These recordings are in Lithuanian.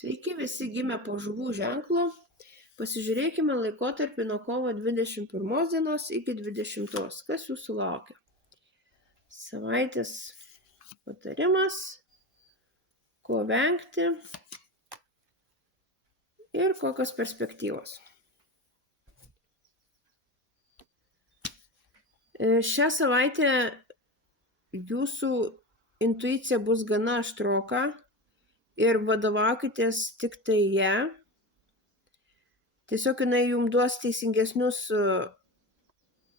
Sveiki visi gimę po žuvų ženklu. Pasižiūrėkime laikotarpį nuo kovo 21 dienos iki 20. Kas jūsų laukia? Savaitės patarimas, ko vengti ir kokios perspektyvos. Šią savaitę jūsų intuicija bus gana aštroka ir vadovaukitės tik tai ją. Tiesiog jinai jums duos teisingesnius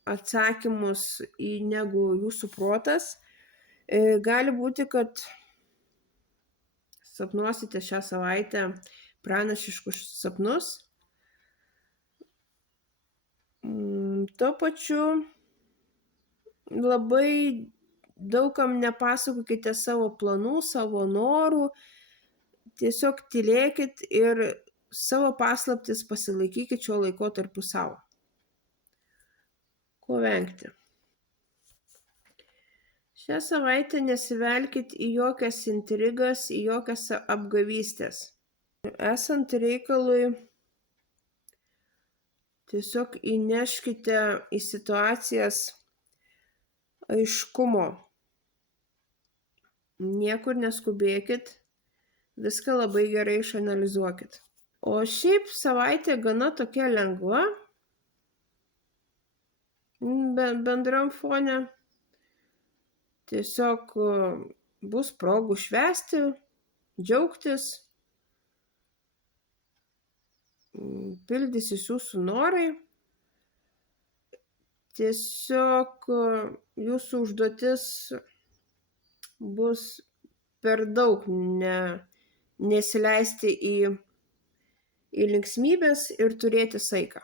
atsakymus negu jūsų protas. Gali būti, kad sapnuosite šią savaitę pranašiškus sapnus. Tuo pačiu labai daugam nepasakokite savo planų, savo norų. Tiesiog tylėkit ir savo paslaptis pasilaikykit šio laikotarpiu savo. Ko vengti? Šią savaitę nesivelkit į jokias intrigas, į jokias apgavystės. Esant reikalui, tiesiog įneškite į situacijas aiškumo. Niekur neskubėkit, viską labai gerai išanalizuokit. O šiaip savaitė gana tokia lengva, bendram fone. Tiesiog bus progų švęsti, džiaugtis, pildysis jūsų norai. Tiesiog jūsų užduotis bus per daug nesileisti į linksmybės ir turėti saiką.